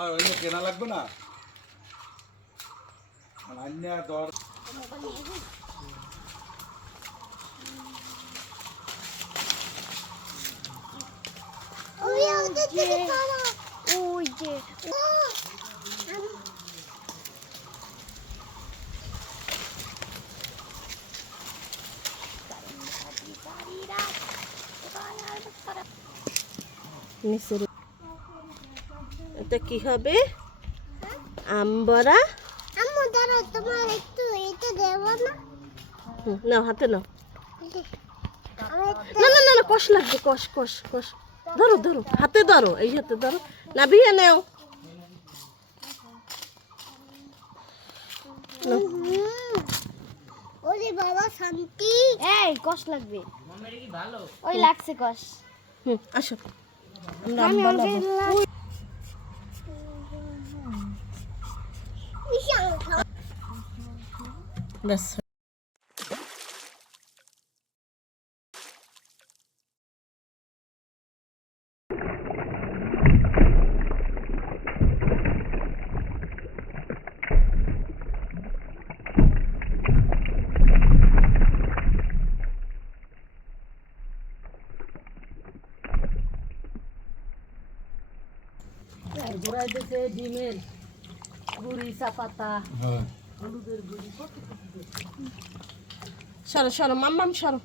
আর ওই যে কেনা লাগবে না আন্যা দর ওই যে মিশরি এটা কি হবে? আমবরা আম্মু দাঁড়া তোমার একটু এটা দেব না? হুম, নাও হাতে নাও। না না না না কষ লাগবে কষ কষ কষ। ধরো ধরো হাতে ধরো এই হাতে ধরো। না নেও। নাও। ওরে বাবা শান্তি। এই কষ লাগবে। ওই লাগছে কষ। হুম আসো। অনেক বানাবো। ব্যাস ডিমের গুড়ি চাপাতা হ্যাঁ। সরো সরো মাম্মাম সরো।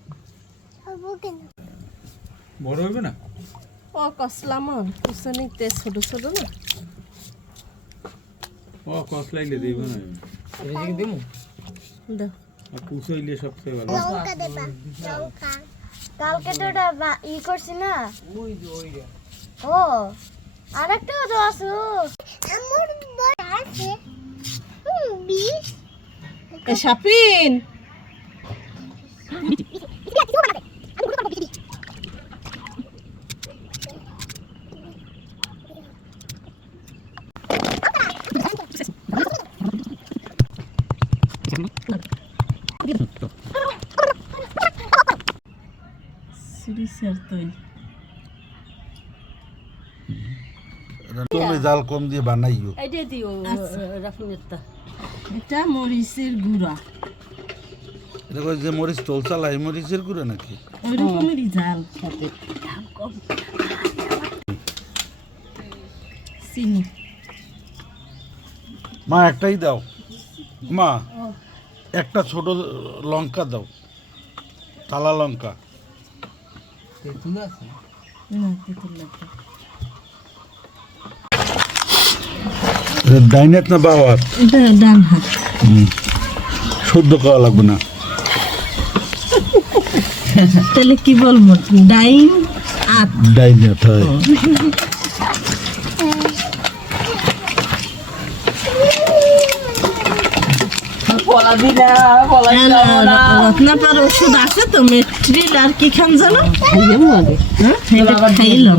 বড় হইবে না? ও কসলামন কুসনিতে ছোট ছোট না? ও কস লাইলে দিব না। দাও আর কুচাইলে সবচেয়ে ভালো। লঙ্কা দেবা লঙ্কা। কালকে তো ই করছি না? ও। আরেকটা তো আছে। আমার বড় আছে। এ সাপিন সরিষার তৈল। তুমি জাল কম দিয়ে বানাইও। এটা দিও রাফিনেরটা। এটা মরিচের গুঁড়া। কই যে মরিচ তোল চালাই মরিচের গুঁড়ো নাকি? ওই রকমেরই জাল খেতে। চিনি। মা একটাই দাও। মা একটা ছোট লঙ্কা দাও। কালা লঙ্কা। না তেঁতুল লাগবে। ডাইনেট না বাবার এটা ডান হাত। শুদ্ধ খাওয়া লাগবে না। তাহলে কি বলব? ডাইন আত ডাইনেট হয়। রত্নাপার ওষুধ আছে তো মেট্রিল আর কি খান জানো? হ্যাঁ খাইলাম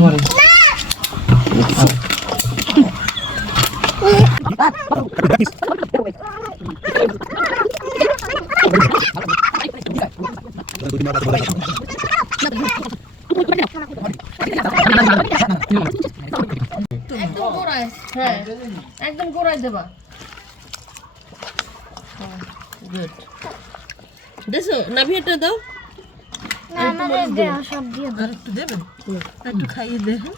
একদম গোড়ায় হ্যাঁ একদম গোড়ায় দেবা গুড দেছো নাভিয়াটা দাও আর একটু দেবেন একটু খাইয়ে দিবেন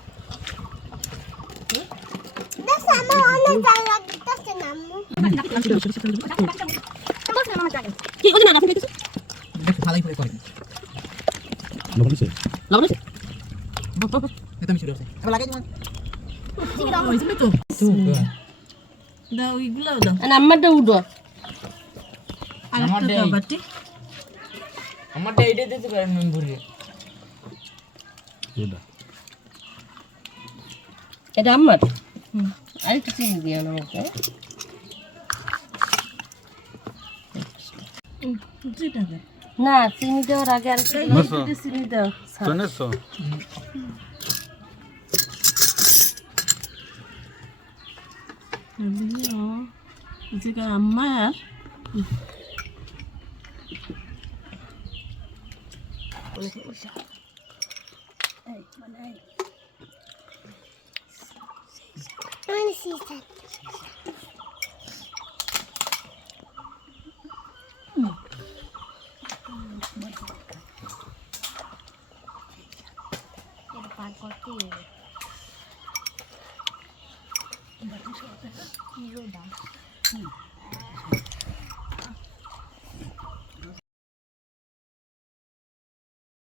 আমারটা উডো আর একটা আমারটাই। দাও বাটি আমারটা এইটা দিতে পারেন আমি ভরে এটা আমার আর একটু চিনি দিও না আমাকে না চিনি দেওয়ার আগে আর একটু বুঝছ? চিনি দাও শুনেছো যেটা আমার মানে কি রোদা